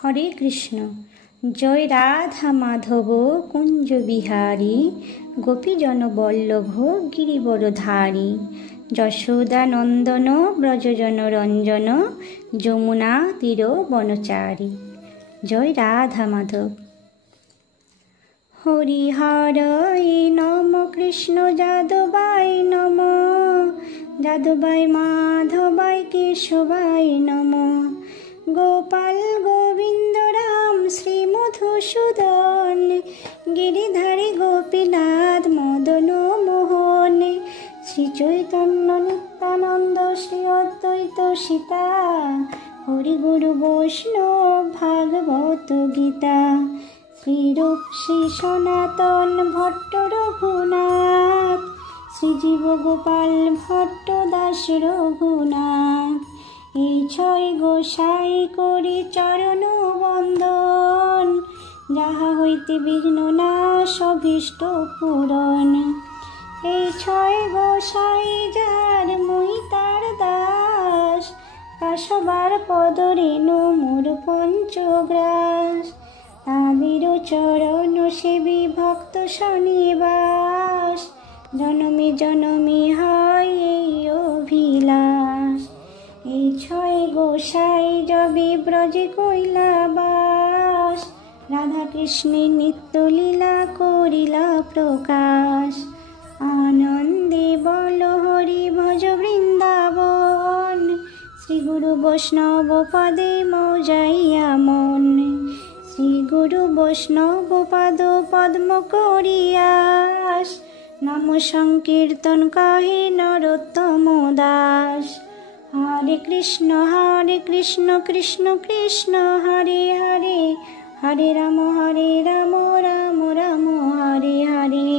হরে কৃষ্ণ। জয় রাধা মাধব কুঞ্জ বিহারী, গোপীজন বল্লভ গিরিবরধারী। যশোদা নন্দন ব্রজজন রঞ্জন, যমুনা তীর বনচারী। জয় রাধা মাধব। হরিহরায় নম, কৃষ্ণ যাদবায় নম, যাদবায় মাধবায় কেশবায় নম। গোপাল গোবিন্দ রাম শ্রী মধুসূদন, গিরিধারী গোপীনাথ মদন মোহন। শ্রী চৈতন্য নিত্যানন্দ শ্রী অদ্বৈত সীতা, হরি গুরু বৈষ্ণব ভাগবত গীতা। শ্রীরূপ শ্রী সনাতন ভট্ট রঘুনাথ, শ্রীজীব গোপাল ভট্ট দাস রঘুনাথ। এই ছয় গোসাই করি চরণ বন্দন, যাহা হইতে বিঘ্ন নাশ অভীষ্ট পূরণ। এই ছয় গোসাই যার মুই তার দাস, কাশবার পদ রেণু মোর পঞ্চগ্রাস। তাদের চরণ সেবী ভক্ত শনিবাস, জনমে জনমে হয় এই অভিলাষ। এই ছয় গোসাই যবে ব্রজে কইলা বাস, রাধা কৃষ্ণের নিত্য লীলা করিলা প্রকাশ। আনন্দে বল হরি ভজ বৃন্দাবন, শ্রী গুরু বৈষ্ণব পদে মৌজাইয়া মন। শ্রী গুরু বৈষ্ণব পাদ পদ্ম করিয়াস, নাম সংকীর্তন কহে নরোত্তম দাস। হরে কৃষ্ণ কৃষ্ণ কৃষ্ণ হরে হরে, হরে রাম রাম রাম হরে হরে।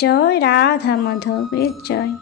জয় রাধা মাধবের জয়।